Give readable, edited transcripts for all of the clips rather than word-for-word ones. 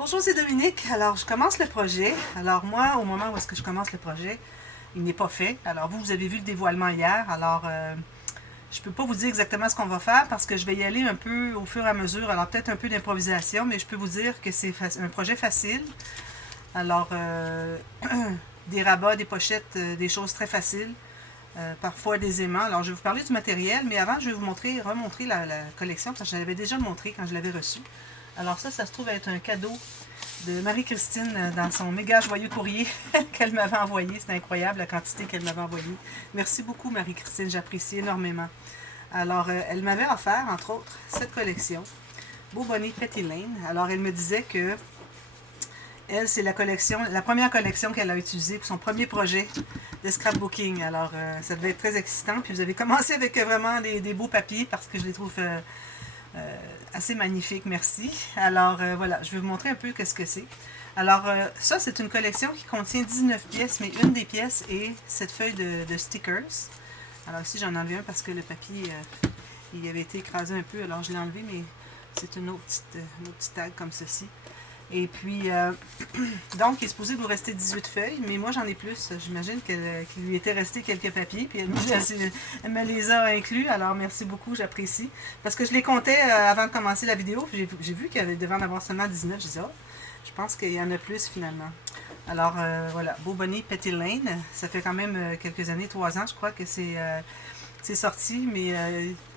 Bonjour, c'est Dominique. Alors, je commence le projet. Alors, moi, au moment où est-ce que je commence le projet, il n'est pas fait. Alors, vous avez vu le dévoilement hier. Alors, je ne peux pas vous dire exactement ce qu'on va faire parce que je vais y aller un peu au fur et à mesure. Alors, peut-être un peu d'improvisation, mais je peux vous dire que c'est un projet facile. Alors, des rabats, des pochettes, des choses très faciles. Parfois des aimants. Alors, je vais vous parler du matériel, mais avant, je vais vous remontrer la collection parce que je l'avais déjà montré quand je l'avais reçu. Alors ça se trouve être un cadeau de Marie-Christine dans son méga joyeux courrier qu'elle m'avait envoyé. C'est incroyable la quantité qu'elle m'avait envoyée. Merci beaucoup Marie-Christine, j'apprécie énormément. Alors, elle m'avait offert, entre autres, cette collection, Beau Bonnet Petty Lane. Alors, elle me disait que elle, c'est la première collection qu'elle a utilisée pour son premier projet de scrapbooking. Alors, ça devait être très excitant. Puis vous avez commencé avec vraiment des beaux papiers parce que je les trouve assez magnifiques. Merci. Alors, voilà, je vais vous montrer un peu qu'est-ce que c'est. Alors, ça, c'est une collection qui contient 19 pièces, mais une des pièces est cette feuille de stickers. Alors ici, j'en ai enlevé un parce que le papier, il avait été écrasé un peu. Alors, je l'ai enlevé, mais c'est une autre petite tag comme ceci. Et puis, donc, il est supposé vous rester 18 feuilles, mais moi, j'en ai plus. J'imagine qu'il lui était resté quelques papiers, puis elle me les a inclus. Alors, merci beaucoup, j'apprécie. Parce que je les comptais avant de commencer la vidéo, puis j'ai vu qu'il devait en avoir seulement 19. Je disais, oh, je pense qu'il y en a plus, finalement. Alors, voilà, Beau Bonnet Petty Lane. Ça fait quand même quelques années, 3 ans, je crois, que c'est sorti, mais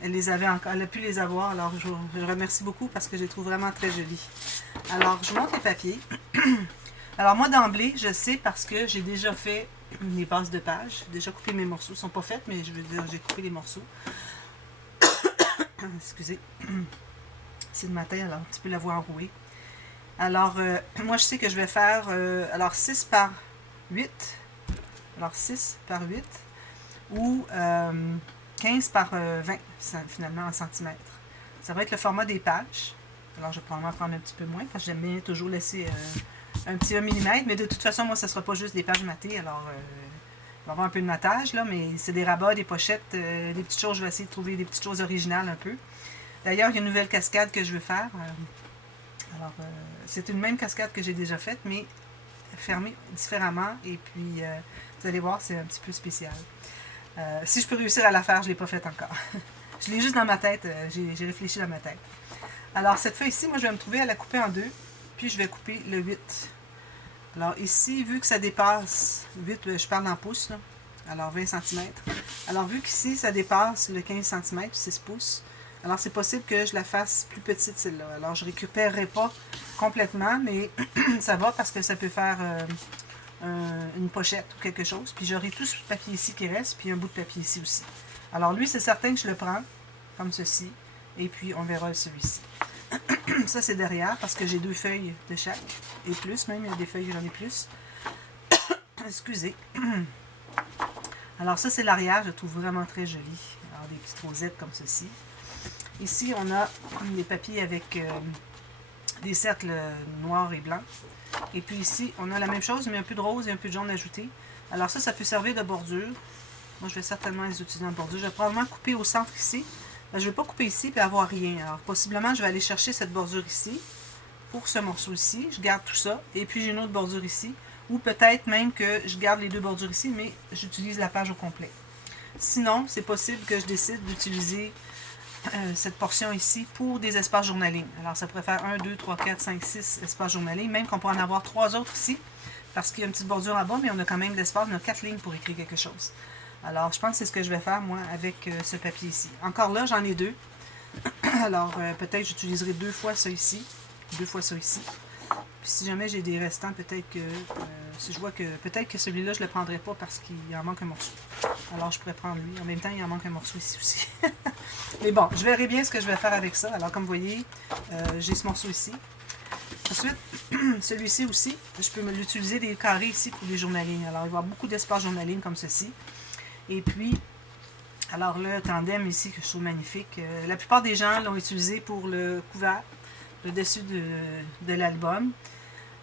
elle a pu les avoir. Alors, je remercie beaucoup parce que je les trouve vraiment très jolies. Alors, je montre les papiers. Alors, moi, d'emblée, je sais parce que j'ai déjà fait mes bases de page. J'ai déjà coupé mes morceaux. Ils ne sont pas faits, mais je veux dire, j'ai coupé les morceaux. Excusez. C'est le matin, alors tu peux la voir enrouée. Alors, moi, je sais que je vais faire 6 par 8. Alors, 6 par 8. Ou 15 par 20, finalement, en centimètres. Ça va être le format des pages. Alors, je vais probablement prendre un petit peu moins, parce que j'aime bien toujours laisser un petit 1 mm. Mais de toute façon, moi, ça ne sera pas juste des pages matées. Alors, il va y avoir un peu de matage, là, mais c'est des rabats, des pochettes, des petites choses. Je vais essayer de trouver des petites choses originales un peu. D'ailleurs, il y a une nouvelle cascade que je veux faire. Alors, c'est une même cascade que j'ai déjà faite, mais fermée différemment. Et puis, vous allez voir, c'est un petit peu spécial. Si je peux réussir à la faire, je ne l'ai pas faite encore. Je l'ai juste dans ma tête, j'ai réfléchi dans ma tête. Alors, cette feuille-ci, moi, je vais me trouver à la couper en deux, puis je vais couper le 8. Alors, ici, vu que ça dépasse, 8, je parle en pouces, là, alors 20 cm. Alors, vu qu'ici, ça dépasse le 15 cm, 6 pouces, alors c'est possible que je la fasse plus petite, celle-là. Alors, je ne récupérerai pas complètement, mais ça va parce que ça peut faire une pochette ou quelque chose. Puis j'aurai tout ce papier ici qui reste, puis un bout de papier ici aussi. Alors lui, c'est certain que je le prends, comme ceci, et puis on verra celui-ci. Ça, c'est derrière, parce que j'ai 2 feuilles de chaque, et plus même, il y a des feuilles que j'en ai plus. Excusez. Alors ça, c'est l'arrière, je le trouve vraiment très joli. Alors des petites rosettes comme ceci. Ici, on a les papiers avec des cercles noirs et blancs. Et puis ici, on a la même chose, mais un peu de rose et un peu de jaune ajouté. Alors ça peut servir de bordure. Moi, je vais certainement les utiliser en bordure. Je vais probablement couper au centre ici. Je ne vais pas couper ici et avoir rien. Alors, possiblement, je vais aller chercher cette bordure ici pour ce morceau-ci. Je garde tout ça. Et puis, j'ai une autre bordure ici. Ou peut-être même que je garde les 2 bordures ici, mais j'utilise la page au complet. Sinon, c'est possible que je décide d'utiliser cette portion ici pour des espaces journaling. Alors, ça pourrait faire 1, 2, 3, 4, 5, 6 espaces journaling. Même qu'on pourrait en avoir 3 autres ici, parce qu'il y a une petite bordure en bas, mais on a quand même de l'espace. On a 4 lignes pour écrire quelque chose. Alors, je pense que c'est ce que je vais faire, moi, avec ce papier ici. Encore là, j'en ai 2. Alors, peut-être j'utiliserai 2 fois ça ici. 2 fois ça ici. Puis si jamais j'ai des restants, peut-être que... si je vois que... Peut-être que celui-là, je ne le prendrai pas parce qu'il en manque un morceau. Alors, je pourrais prendre lui. En même temps, il en manque un morceau ici aussi. Mais bon, je verrai bien ce que je vais faire avec ça. Alors, comme vous voyez, j'ai ce morceau ici. Ensuite, celui-ci aussi, je peux l'utiliser des carrés ici pour les journalings. Alors, il va y avoir beaucoup d'espace journaling comme ceci. Et puis, alors le tandem ici que je trouve magnifique. La plupart des gens l'ont utilisé pour le couvert, le dessus de l'album.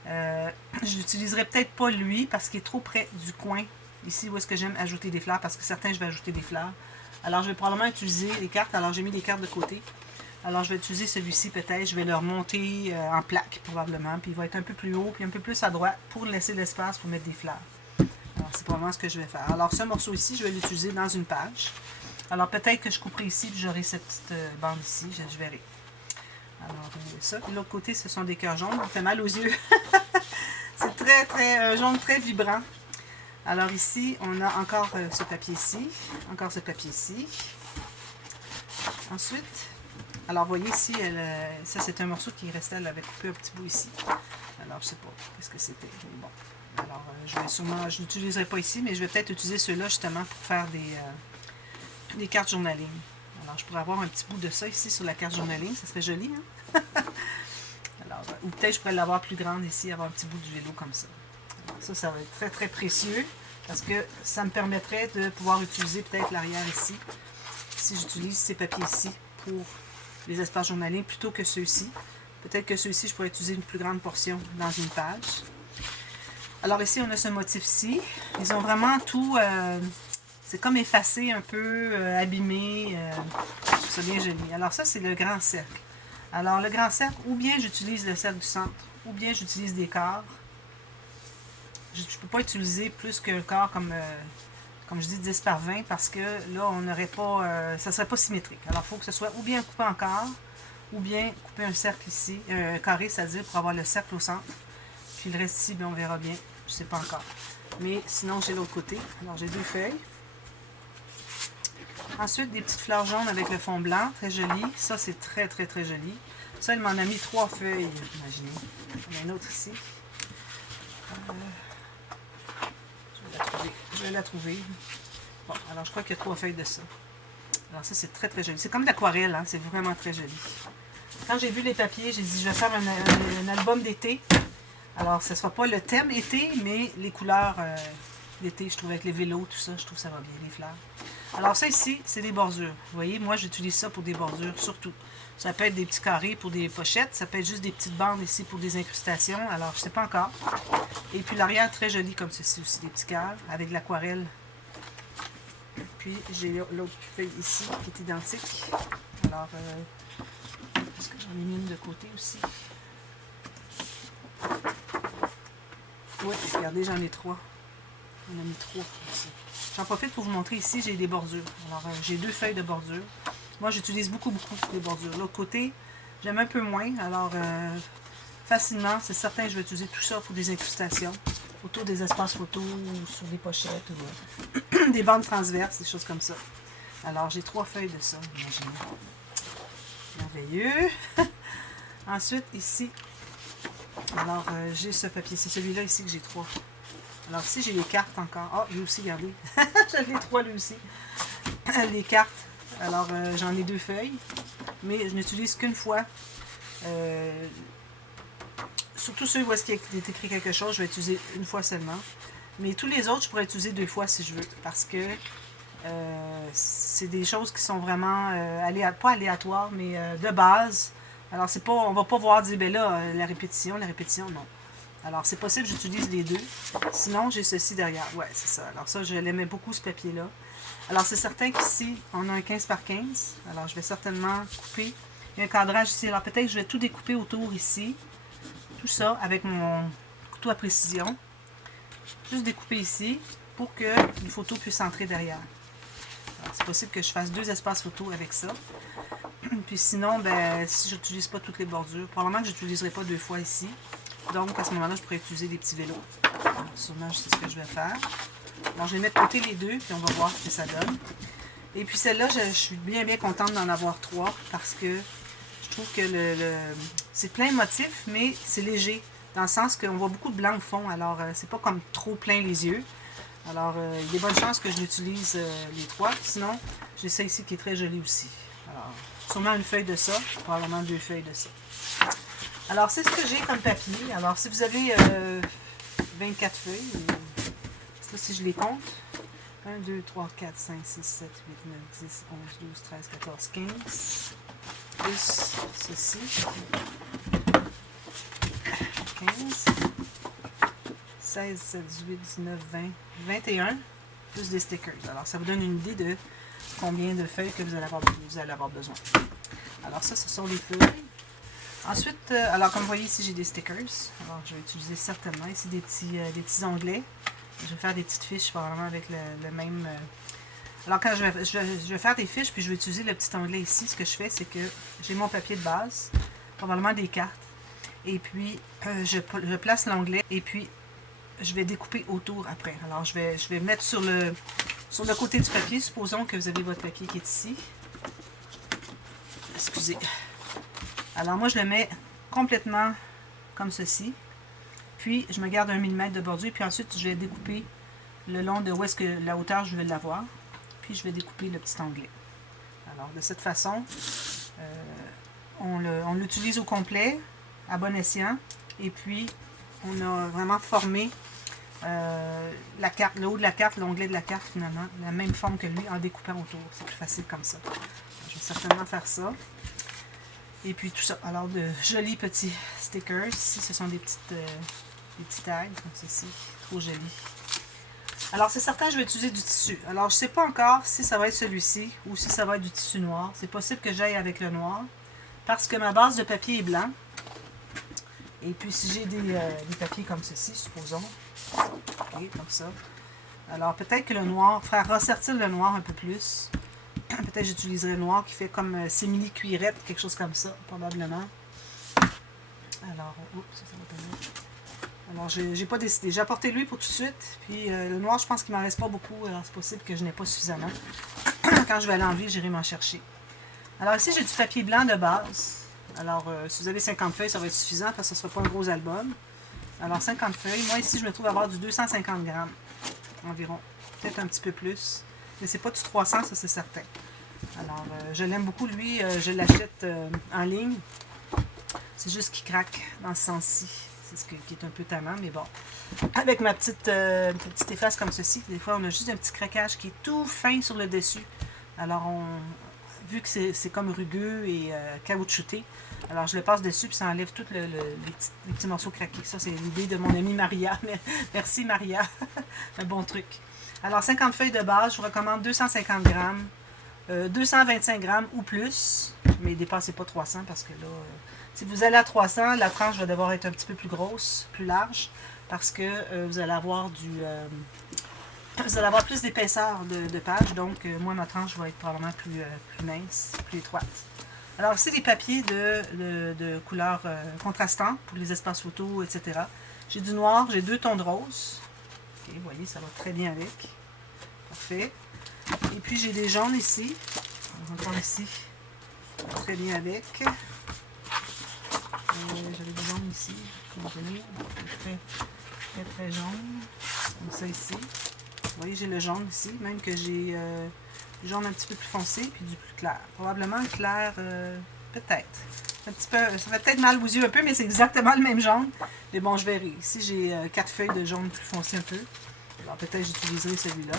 Je l'utiliserai peut-être pas lui parce qu'il est trop près du coin. Ici où est-ce que j'aime ajouter des fleurs parce que certains je vais ajouter des fleurs. Alors je vais probablement utiliser les cartes. Alors j'ai mis des cartes de côté Alors, je vais utiliser celui-ci peut-être. Je vais le remonter en plaque, probablement. Puis, il va être un peu plus haut, puis un peu plus à droite pour laisser l'espace pour mettre des fleurs. Alors, c'est probablement ce que je vais faire. Alors, ce morceau ici, je vais l'utiliser dans une page. Alors, peut-être que je couperai ici, puis j'aurai cette petite bande ici. Je verrai. Alors, ça. Et l'autre côté, ce sont des cœurs jaunes. Ça fait mal aux yeux. C'est un jaune très vibrant. Alors, ici, on a encore ce papier-ci. Encore ce papier-ci. Ensuite, alors, vous voyez ici, ça, c'est un morceau qui restait, elle avait coupé un petit bout ici. Alors, je sais pas qu'est-ce que c'était. Bon. Alors, je ne l'utiliserai pas ici, mais je vais peut-être utiliser ceux-là, justement, pour faire des cartes journaling. Alors, je pourrais avoir un petit bout de ça ici sur la carte journaling. Ça serait joli, hein? Alors, ou peut-être je pourrais l'avoir plus grande ici, avoir un petit bout du vélo comme ça. Alors, ça va être très, très précieux, parce que ça me permettrait de pouvoir utiliser peut-être l'arrière ici, si j'utilise ces papiers ici pour les espaces journaliers plutôt que ceux-ci. Peut-être que ceux-ci, je pourrais utiliser une plus grande portion dans une page. Alors ici, on a ce motif-ci. Ils ont vraiment tout... c'est comme effacé, un peu abîmé. Je trouve ça bien joli. Alors ça, c'est le grand cercle. Alors le grand cercle, ou bien j'utilise le cercle du centre, ou bien j'utilise des quarts. Je ne peux pas utiliser plus que le quart comme je dis 10 par 20 parce que là, on n'aurait pas, ça ne serait pas symétrique. Alors, il faut que ce soit ou bien coupé en quart, ou bien couper un cercle ici, un carré, c'est-à-dire pour avoir le cercle au centre. Puis le reste ici, bien, on verra bien. Je ne sais pas encore. Mais sinon, j'ai l'autre côté. Alors, j'ai deux feuilles. Ensuite, des petites fleurs jaunes avec le fond blanc, très joli. Ça, c'est très, très, très joli. Ça, elle m'en a mis 3 feuilles, imaginez. Il y en a une autre ici. Je vais la trouver. Bon, alors je crois qu'il y a 3 feuilles de ça. Alors ça, c'est très très joli. C'est comme de l'aquarelle, hein? C'est vraiment très joli. Quand j'ai vu les papiers, j'ai dit je vais faire un album d'été. Alors, ce ne sera pas le thème été, mais les couleurs d'été, je trouve, avec les vélos, tout ça, je trouve que ça va bien, les fleurs. Alors ça ici, c'est des bordures. Vous voyez, moi j'utilise ça pour des bordures, surtout. Ça peut être des petits carrés pour des pochettes, ça peut être juste des petites bandes ici pour des incrustations, alors je ne sais pas encore. Et puis l'arrière, très joli comme ceci aussi, des petits cœurs avec de l'aquarelle. Puis j'ai l'autre feuille ici qui est identique. Alors, est-ce que j'en ai mis une de côté aussi? Oui, regardez, j'en ai 3. On a mis 3 ici. J'en profite pour vous montrer ici, j'ai des bordures. Alors, j'ai 2 feuilles de bordure. Moi, j'utilise beaucoup les bordures. L'autre côté, j'aime un peu moins. Alors, facilement, c'est certain que je vais utiliser tout ça pour des incrustations. Autour des espaces photos, ou sur des pochettes, ou des bandes transverses, des choses comme ça. Alors, j'ai 3 feuilles de ça, imaginez. Merveilleux. Ensuite, ici, alors, j'ai ce papier. C'est celui-là ici que j'ai 3. Alors, ici, j'ai les cartes encore. Ah, lui aussi, regardez. J'en ai 3, lui aussi. Les cartes. Alors, j'en ai 2 feuilles. Mais je n'utilise qu'une fois. Surtout ceux où il est écrit quelque chose, je vais utiliser une fois seulement. Mais tous les autres, je pourrais utiliser 2 fois si je veux. Parce que c'est des choses qui sont vraiment, pas aléatoires, mais de base. Alors, c'est pas, on va pas voir dire, ben là, la répétition, non. Alors, c'est possible que j'utilise les 2. Sinon, j'ai ceci derrière. Ouais, c'est ça. Alors ça, je l'aimais beaucoup, ce papier-là. Alors, c'est certain qu'ici, on a un 15 par 15. Alors, je vais certainement couper. Il y a un cadrage ici. Alors, peut-être que je vais tout découper autour ici. Tout ça avec mon couteau à précision. Juste découper ici pour que une photo puisse entrer derrière. C'est possible que je fasse 2 espaces photo avec ça. Puis sinon, ben, si je n'utilise pas toutes les bordures, probablement que je n'utiliserai pas 2 fois ici. Donc, à ce moment-là, je pourrais utiliser des petits vélos. Alors, sûrement, c'est ce que je vais faire. Alors, je vais mettre de côté les 2, puis on va voir ce que ça donne. Et puis celle-là, je suis bien contente d'en avoir 3 parce que je trouve que c'est plein de motifs, mais c'est léger. Dans le sens qu'on voit beaucoup de blanc au fond, alors c'est pas comme trop plein les yeux. Alors, il y a des bonnes chances que je l'utilise les 3. Sinon, j'ai ça ici qui est très joli aussi. Alors, sûrement une feuille de ça, probablement 2 feuilles de ça. Alors, c'est ce que j'ai comme papier. Alors, si vous avez 24 feuilles, là, si je les compte, 1, 2, 3, 4, 5, 6, 7, 8, 9, 10, 11, 12, 13, 14, 15, plus ceci, 15, 16, 17, 18, 19, 20, 21, plus des stickers. Alors, ça vous donne une idée de combien de feuilles que vous allez avoir besoin. Alors ça, ce sont les feuilles. Ensuite, alors comme vous voyez ici, j'ai des stickers. Alors je vais utiliser certainement ici des petits onglets. Je vais faire des petites fiches probablement avec le même... Alors quand je vais faire des fiches, puis je vais utiliser le petit onglet ici, ce que je fais, c'est que j'ai mon papier de base, probablement des cartes. Et puis, je place l'onglet et puis je vais découper autour après. Alors, je vais mettre sur le côté du papier. Supposons que vous avez votre papier qui est ici. Excusez. Alors, moi, je le mets complètement comme ceci. Puis, je me garde 1 mm de bordure. Puis ensuite, je vais découper le long de où est-ce que la hauteur je vais l'avoir. Puis, je vais découper le petit onglet. Alors, de cette façon, on l'utilise au complet, à bon escient. Et puis, on a vraiment formé la carte, le haut de la carte, l'onglet de la carte, finalement, la même forme que lui, en découpant autour. C'est plus facile comme ça. Je vais certainement faire ça. Et puis tout ça. Alors, de jolis petits stickers. Ici, ce sont des petits tags, comme ceci. Trop jolis. Alors, c'est certain, je vais utiliser du tissu. Alors, je ne sais pas encore si ça va être celui-ci ou si ça va être du tissu noir. C'est possible que j'aille avec le noir parce que ma base de papier est blanc. Et puis, si j'ai des papiers comme ceci, supposons. OK, comme ça. Alors, peut-être que le noir, faire ressortir le noir un peu plus. Peut-être j'utiliserai le noir qui fait comme simili-cuirette, quelque chose comme ça, probablement. Alors, oups, ça va pas mal. Alors, j'ai pas décidé. J'ai apporté lui pour tout de suite. Puis, le noir, je pense qu'il m'en reste pas beaucoup. Alors, c'est possible que je n'ai pas suffisamment. Quand je vais aller en ville, j'irai m'en chercher. Alors, ici, j'ai du papier blanc de base. Alors, si vous avez 50 feuilles, ça va être suffisant parce que ce ne sera pas un gros album. Alors, 50 feuilles. Moi, ici, je me trouve à avoir du 250 grammes environ. Peut-être un petit peu plus. Mais c'est pas du 300, ça, c'est certain. Alors, je l'aime beaucoup, lui. Je l'achète en ligne. C'est juste qu'il craque dans ce sens-ci. C'est ce qui est un peu tannant, mais bon. Avec ma petite efface comme ceci, des fois, on a juste un petit craquage qui est tout fin sur le dessus. Alors, vu que c'est comme rugueux et caoutchouté, alors je le passe dessus puis ça enlève tous les petits morceaux craqués. Ça, c'est l'idée de mon amie Maria. Merci Maria. Un bon truc. Alors, 50 feuilles de base, je vous recommande 250 grammes, 225 grammes ou plus, mais dépassez pas 300 parce que là, si vous allez à 300, la tranche va devoir être un petit peu plus grosse, plus large, parce que vous allez avoir plus d'épaisseur de page, donc moi, ma tranche va être probablement plus mince, plus étroite. Alors, ici, des papiers de couleurs contrastantes pour les espaces photos, etc. J'ai du noir, j'ai 2 tons de rose. Ok, vous voyez, ça va très bien avec. Parfait. Et puis, j'ai des jaunes ici. Encore ici. Très bien avec. J'avais des jaunes ici. Très jaune. Comme ça ici. Vous voyez, j'ai le jaune ici. Même que j'ai du jaune un petit peu plus foncé puis du plus clair. Probablement clair, peut-être. Un petit peu, ça fait peut-être mal aux yeux un peu, mais c'est exactement le même jaune. Mais bon, je verrai. Ici, j'ai 4 feuilles de jaune plus foncé un peu. Alors, peut-être j'utiliserai celui-là.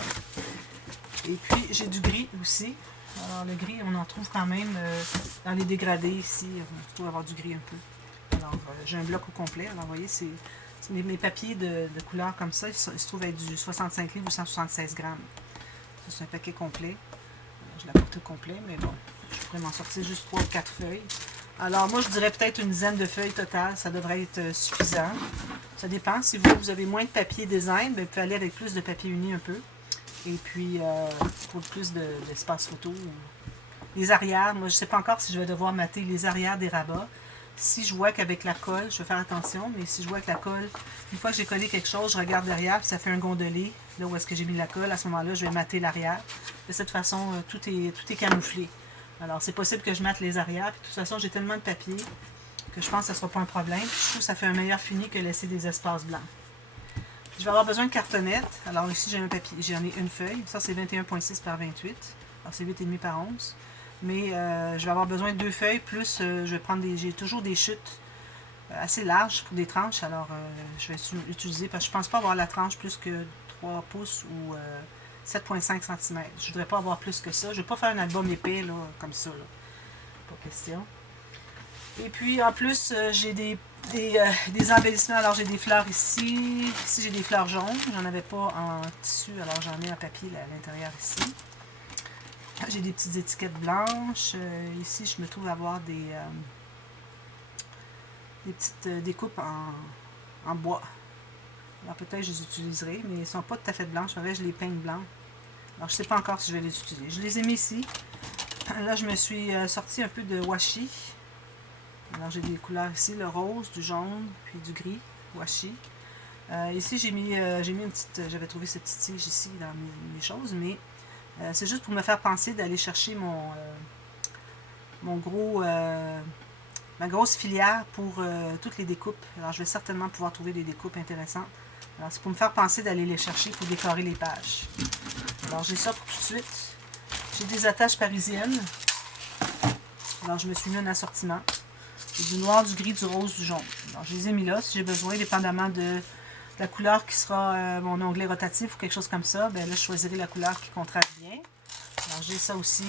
Et puis, j'ai du gris aussi. Alors, le gris, on en trouve quand même dans les dégradés ici. On trouve avoir du gris un peu. Alors, j'ai un bloc au complet. Alors, vous voyez, c'est mes papiers de couleur comme ça. Ils se trouvent être du 65 livres ou 176 grammes. Ça, c'est un paquet complet. Alors, je l'apporte au complet, mais bon, je pourrais m'en sortir juste 3 ou 4 feuilles. Alors, moi, je dirais peut-être une dizaine de feuilles totales. Ça devrait être suffisant. Ça dépend. Si vous avez moins de papier design, bien, vous pouvez aller avec plus de papier uni un peu. Et puis, pour plus d'espace photo. Les arrières, moi, je ne sais pas encore si je vais devoir mater les arrières des rabats. Si je vois qu'avec la colle, je vais faire attention, mais si je vois que la colle, une fois que j'ai collé quelque chose, je regarde derrière, puis ça fait un gondolé, là où est-ce que j'ai mis la colle, à ce moment-là, je vais mater l'arrière. De cette façon, tout est camouflé. Alors, c'est possible que je mate les arrières, puis de toute façon, j'ai tellement de papier que je pense que ça ne sera pas un problème. Puis je trouve que ça fait un meilleur fini que laisser des espaces blancs. Je vais avoir besoin de cartonnettes. Alors ici, j'ai un papier, j'en ai une feuille. Ça, c'est 21,6 par 28. Alors, c'est 8,5 par 11. Mais je vais avoir besoin de 2 feuilles, plus je vais prendre j'ai toujours des chutes assez larges pour des tranches. Alors, je vais utiliser, parce que je ne pense pas avoir la tranche plus que 3 pouces ou 7,5 cm. Je ne voudrais pas avoir plus que ça. Je ne vais pas faire un album épais, là, comme ça. Là. Pas question. Et puis, en plus, j'ai des embellissements. Alors, j'ai des fleurs ici. Ici, j'ai des fleurs jaunes. J'en avais pas en tissu, alors j'en ai en papier là, à l'intérieur ici. J'ai des petites étiquettes blanches. Ici, je me trouve à avoir des petites découpes en bois. Alors peut-être je les utiliserai, mais ils ne sont pas tout à fait blanches. En vrai, je les peigne blancs. Alors je ne sais pas encore si je vais les utiliser. Je les ai mis ici. Là, je me suis sorti un peu de washi. Alors j'ai des couleurs ici, le rose, du jaune, puis du gris, washi. Ici, j'ai mis une petite... J'avais trouvé cette petite tige ici dans mes choses, mais c'est juste pour me faire penser d'aller chercher mon gros... ma grosse filière pour toutes les découpes. Alors, je vais certainement pouvoir trouver des découpes intéressantes. Alors, c'est pour me faire penser d'aller les chercher pour décorer les pages. Alors, j'ai ça pour tout de suite. J'ai des attaches parisiennes. Alors, je me suis mis un assortiment. J'ai du noir, du gris, du rose, du jaune. Alors, je les ai mis là si j'ai besoin, dépendamment de la couleur qui sera mon onglet rotatif ou quelque chose comme ça. Bien là, je choisirai la couleur qui contraste bien. Alors, j'ai ça aussi.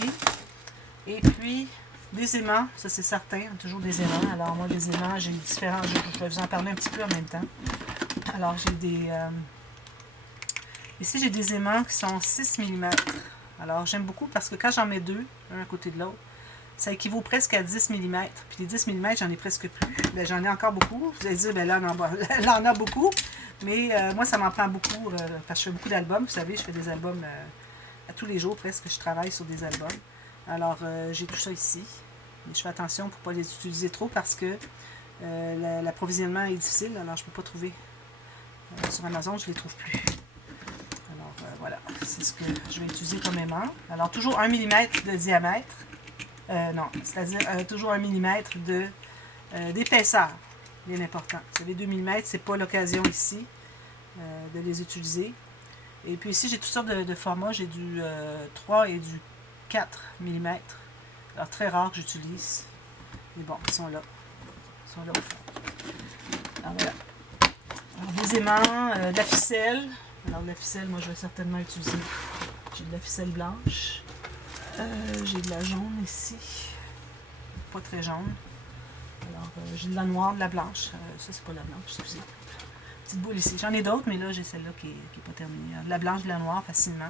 Et puis, des aimants, ça c'est certain, toujours des aimants. Alors moi, les aimants, j'ai différents, je vais vous en parler un petit peu en même temps. Alors j'ai des... ici, j'ai des aimants qui sont 6 mm. Alors j'aime beaucoup parce que quand j'en mets deux, un à côté de l'autre, ça équivaut presque à 10 mm. Puis les 10 mm, j'en ai presque plus. Ben, j'en ai encore beaucoup. Vous allez dire, ben là, elle en a beaucoup. Mais moi, ça m'en prend beaucoup parce que je fais beaucoup d'albums. Vous savez, je fais des albums à tous les jours presque. Je travaille sur des albums. Alors, j'ai tout ça ici. Mais je fais attention pour ne pas les utiliser trop parce que l'approvisionnement est difficile. Alors, je ne peux pas trouver. Sur Amazon, je ne les trouve plus. Alors, voilà. C'est ce que je vais utiliser comme aimant. Alors, toujours 1 mm de diamètre. Non, c'est-à-dire toujours 1 mm d'épaisseur. Bien important. Vous savez, 2 mm, c'est pas l'occasion ici de les utiliser. Et puis ici, j'ai toutes sortes de formats. J'ai du 3 et du 4 mm. Alors, très rare que j'utilise. Mais bon, ils sont là. Ils sont là au fond. Alors, voilà. Alors, des aimants, de la ficelle. Alors, de la ficelle, moi, je vais certainement utiliser. J'ai de la ficelle blanche. J'ai de la jaune ici. Pas très jaune. Alors, j'ai de la noire, de la blanche. Ça, c'est pas la blanche, excusez. Petite boule ici. J'en ai d'autres, mais là, j'ai celle-là qui est pas terminée. Alors, de la blanche, de la noire, facilement.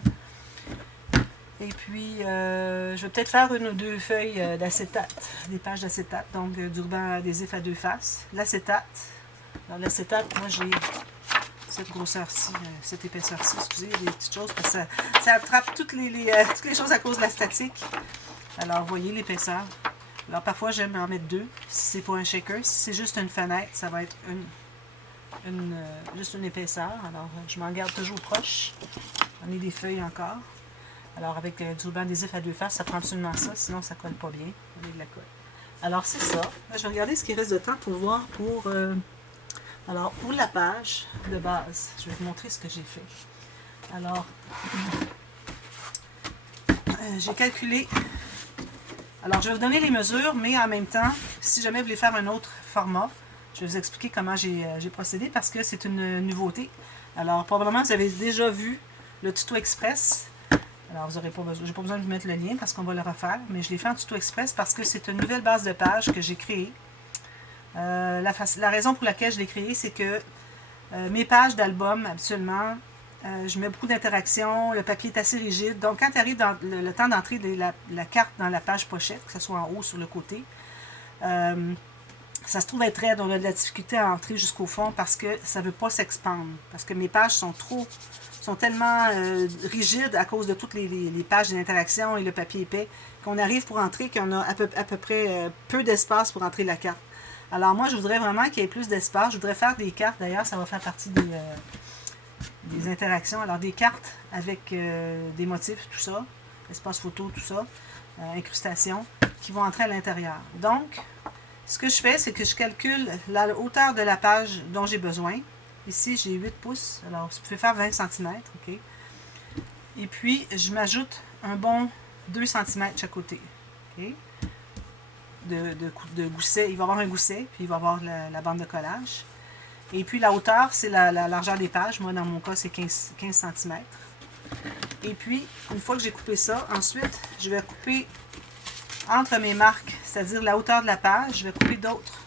Et puis, je vais peut-être faire une ou deux feuilles d'acétate, des pages d'acétate, donc du ruban adhésif à deux faces. L'acétate. Alors, l'acétate, moi, j'ai cette grosseur-ci, cette épaisseur-ci, excusez, des petites choses, parce que ça attrape toutes les choses à cause de la statique. Alors, vous voyez l'épaisseur. Alors, parfois, j'aime en mettre deux, si c'est pour un shaker. Si c'est juste une fenêtre, ça va être juste une épaisseur. Alors, je m'en garde toujours proche. J'en ai des feuilles encore. Alors, avec du ruban adhésif à deux faces, ça prend absolument ça, sinon ça ne colle pas bien. Avec de la colle. Alors, c'est ça. Là, je vais regarder ce qui reste de temps pour voir pour... alors, pour la page de base, je vais vous montrer ce que j'ai fait. Alors, j'ai calculé... Alors, je vais vous donner les mesures, mais en même temps, si jamais vous voulez faire un autre format, je vais vous expliquer comment j'ai procédé parce que c'est une nouveauté. Alors, probablement, vous avez déjà vu le tuto express. Alors, vous n'aurez pas besoin, j'ai pas besoin de vous mettre le lien parce qu'on va le refaire, mais je l'ai fait en tuto express parce que c'est une nouvelle base de page que j'ai créée. La raison pour laquelle je l'ai créée, c'est que mes pages d'album, habituellement, je mets beaucoup d'interactions, le papier est assez rigide. Donc, quand arrive dans le temps d'entrer la carte dans la page pochette, que ce soit en haut ou sur le côté, ça se trouve être raide. On a de la difficulté à entrer jusqu'au fond parce que ça ne veut pas s'expandre. Parce que mes pages sont tellement rigides à cause de toutes les pages d'interaction et le papier épais qu'on arrive pour entrer qu'on a à peu près peu d'espace pour entrer la carte. Alors, moi, je voudrais vraiment qu'il y ait plus d'espace. Je voudrais faire des cartes. D'ailleurs, ça va faire partie des interactions. Alors, des cartes avec des motifs, tout ça, espace photo, tout ça, incrustations, qui vont entrer à l'intérieur. Donc, ce que je fais, c'est que je calcule la hauteur de la page dont j'ai besoin. Ici, j'ai 8 pouces. Alors, vous pouvez faire 20 cm, OK? Et puis, je m'ajoute un bon 2 cm chaque côté, OK? De gousset. Il va y avoir un gousset, puis il va y avoir la bande de collage. Et puis la hauteur, c'est la largeur des pages. Moi, dans mon cas, c'est 15 cm. Et puis, une fois que j'ai coupé ça, ensuite, je vais couper entre mes marques, c'est-à-dire la hauteur de la page, je vais couper d'autres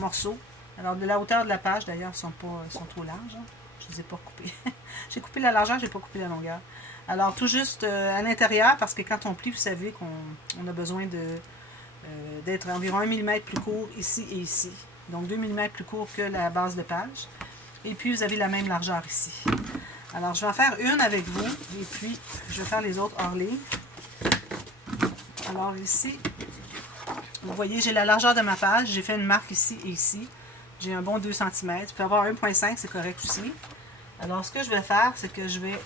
morceaux. Alors, de la hauteur de la page, d'ailleurs, sont trop larges. Hein. Je ne les ai pas coupés. J'ai coupé la largeur, je n'ai pas coupé la longueur. Alors, tout juste à l'intérieur, parce que quand on plie, vous savez qu'on a besoin d'être environ 1 mm plus court ici et ici. Donc, 2 mm plus court que la base de page. Et puis, vous avez la même largeur ici. Alors, je vais en faire une avec vous, et puis, je vais faire les autres hors ligne. Alors, ici, vous voyez, j'ai la largeur de ma page. J'ai fait une marque ici et ici. J'ai un bon 2 cm. Vous pouvez avoir 1,5, c'est correct aussi. Alors, ce que je vais faire, c'est que je vais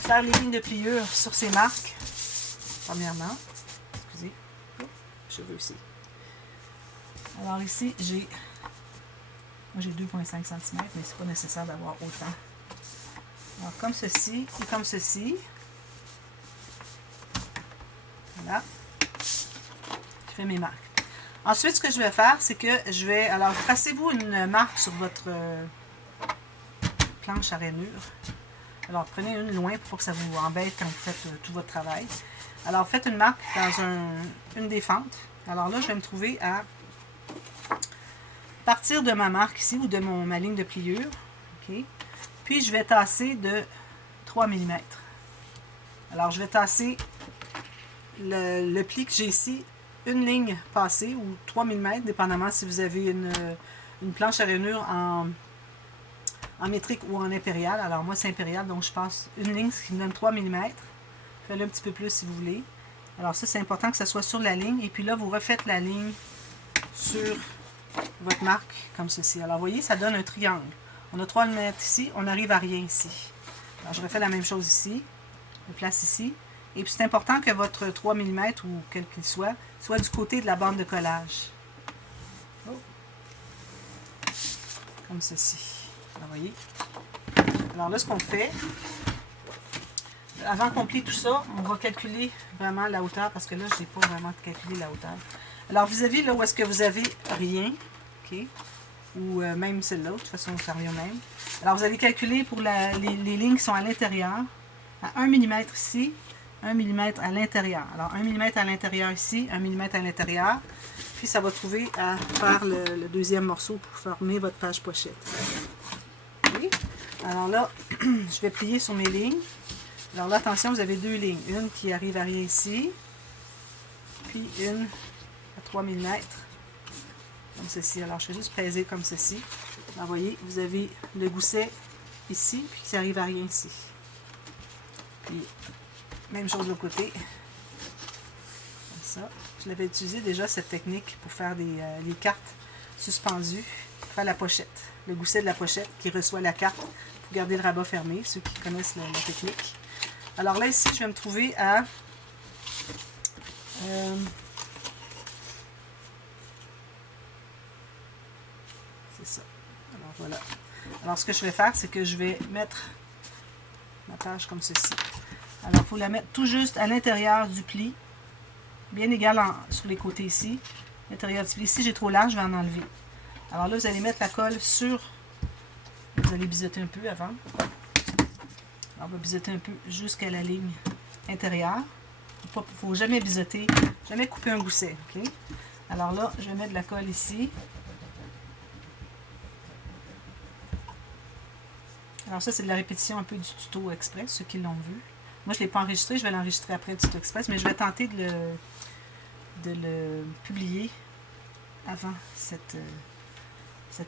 faire les lignes de pliure sur ces marques. Premièrement, excusez, cheveux ici. Alors ici, j'ai 2,5 cm, mais c'est pas nécessaire d'avoir autant. Alors, comme ceci et comme ceci. Voilà. Je fais mes marques. Ensuite, ce que je vais faire, c'est que je vais... Alors, tracez-vous une marque sur votre planche à rainure. Alors, prenez une loin pour que ça vous embête quand vous faites tout votre travail. Alors, faites une marque dans une des fentes. Alors là, je vais me trouver à partir de ma marque ici, ou de ma ligne de pliure. Okay. Puis, je vais tasser de 3 mm. Alors, je vais tasser le pli que j'ai ici, une ligne passée, ou 3 mm, dépendamment si vous avez une planche à rainure en métrique ou en impérial. Alors, moi, c'est impérial, donc je passe une ligne, ce qui me donne 3 mm. Faites-le un petit peu plus si vous voulez. Alors ça, c'est important que ça soit sur la ligne. Et puis là, vous refaites la ligne sur votre marque, comme ceci. Alors, vous voyez, ça donne un triangle. On a 3 mm ici, on n'arrive à rien ici. Alors, je refais la même chose ici. Je place ici. Et puis, c'est important que votre 3 mm, ou quel qu'il soit du côté de la bande de collage. Oh. Comme ceci. Alors, vous voyez. Alors là, ce qu'on fait... Avant qu'on plie tout ça, on va calculer vraiment la hauteur, parce que là, je n'ai pas vraiment calculé la hauteur. Alors, vis-à-vis là où est-ce que vous avez rien, ok, ou même celle-là, de toute façon, ça revient au même. Alors, vous allez calculer pour les lignes qui sont à l'intérieur, à 1 mm ici, 1 mm à l'intérieur. Alors, 1 mm à l'intérieur ici, 1 mm à l'intérieur, puis ça va trouver à faire le deuxième morceau pour former votre page pochette. Okay. Alors là, je vais plier sur mes lignes. Alors là, attention, vous avez deux lignes. Une qui arrive à rien ici, puis une à 3 mm, comme ceci. Alors, je vais juste peser comme ceci. Alors, vous voyez, vous avez le gousset ici, puis qui arrive à rien ici. Puis, même chose de l'autre côté. Comme ça. Je l'avais utilisé déjà, cette technique, pour faire les cartes suspendues, pour faire la pochette. Le gousset de la pochette qui reçoit la carte pour garder le rabat fermé, ceux qui connaissent la technique. Alors là, ici, je vais me trouver à... c'est ça. Alors voilà. Alors ce que je vais faire, c'est que je vais mettre ma page comme ceci. Alors il faut la mettre tout juste à l'intérieur du pli, bien égal sur les côtés ici. L'intérieur du pli. Si j'ai trop large, je vais en enlever. Alors là, vous allez mettre la colle sur... Vous allez biseauter un peu avant. Alors, on va biseauter un peu jusqu'à la ligne intérieure. Il ne faut jamais biseauter, jamais couper un gousset. Okay? Alors là, je vais mettre de la colle ici. Alors ça, c'est de la répétition un peu du tuto express, ceux qui l'ont vu. Moi, je ne l'ai pas enregistré, je vais l'enregistrer après le tuto express, mais je vais tenter de le publier avant cet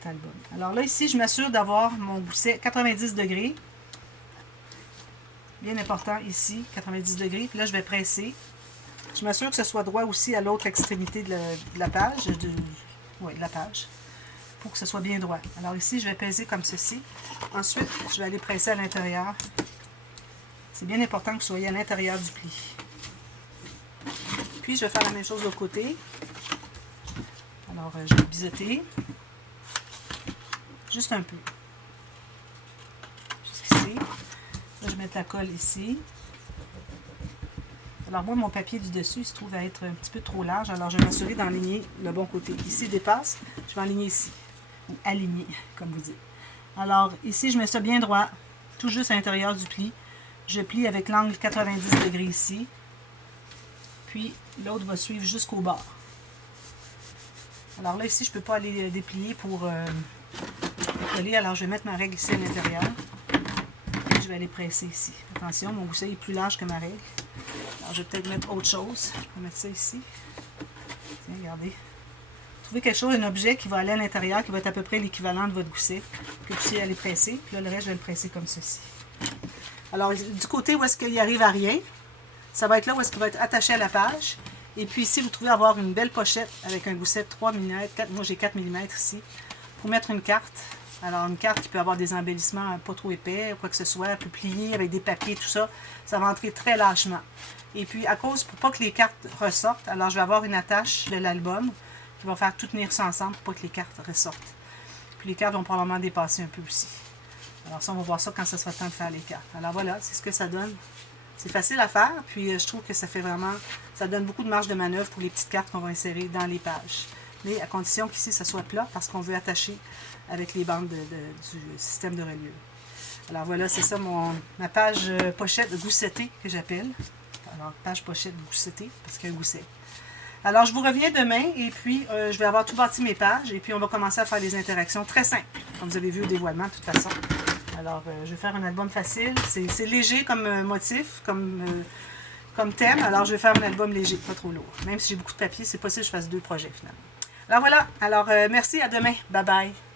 album. Alors là, ici, je m'assure d'avoir mon gousset 90 degrés. Bien important ici, 90 degrés. Puis là, je vais presser. Je m'assure que ce soit droit aussi à l'autre extrémité de la page. Oui, de la page. Pour que ce soit bien droit. Alors ici, je vais peser comme ceci. Ensuite, je vais aller presser à l'intérieur. C'est bien important que vous soyez à l'intérieur du pli. Puis, je vais faire la même chose de l'autre côté. Alors, je vais biseauter. Juste un peu. Jusqu'ici. Là, je vais mettre la colle ici. Alors moi, mon papier du dessus, il se trouve à être un petit peu trop large. Alors, je vais m'assurer d'enligner le bon côté. Ici, il dépasse. Je vais enligner ici. Ou aligner, comme vous dites. Alors, ici, je mets ça bien droit. Tout juste à l'intérieur du pli. Je plie avec l'angle 90 degrés ici. Puis, l'autre va suivre jusqu'au bord. Alors là, ici, je ne peux pas aller déplier pour coller. Alors, je vais mettre ma règle ici à l'intérieur. vais aller presser ici. Attention, mon gousset est plus large que ma règle. Alors, je vais peut-être mettre autre chose. Je vais mettre ça ici. Tiens, regardez. Trouvez quelque chose, un objet qui va aller à l'intérieur, qui va être à peu près l'équivalent de votre gousset, que vous puissiez aller presser. Puis là, le reste, je vais le presser comme ceci. Alors, du côté où est-ce qu'il arrive à rien, ça va être là où est-ce qu'il va être attaché à la page. Et puis ici, vous trouvez avoir une belle pochette avec un gousset de 3 mm. Moi, j'ai 4 mm ici. Pour mettre une carte. Alors, une carte qui peut avoir des embellissements pas trop épais, quoi que ce soit, elle peut plier avec des papiers, tout ça. Ça va entrer très lâchement. Et puis, à cause, pour pas que les cartes ressortent, alors je vais avoir une attache de l'album qui va faire tout tenir ça ensemble pour pas que les cartes ressortent. Puis les cartes vont probablement dépasser un peu aussi. Alors ça, on va voir ça quand ce sera le temps de faire les cartes. Alors voilà, c'est ce que ça donne. C'est facile à faire, puis je trouve que ça fait vraiment... Ça donne beaucoup de marge de manœuvre pour les petites cartes qu'on va insérer dans les pages. Mais à condition qu'ici, ça soit plat, parce qu'on veut attacher avec les bandes du système de reliure. Alors voilà, c'est ça ma page pochette goussetée que j'appelle. Alors, page pochette goussetée, parce qu'il y a un gousset. Alors, je vous reviens demain, et puis je vais avoir tout bâti mes pages, et puis on va commencer à faire des interactions très simples, comme vous avez vu au dévoilement, de toute façon. Alors, je vais faire un album facile. C'est léger comme motif, comme thème. Alors, je vais faire un album léger, pas trop lourd. Même si j'ai beaucoup de papier, c'est possible que je fasse 2 projets, finalement. Alors, voilà. Alors, merci, à demain. Bye bye.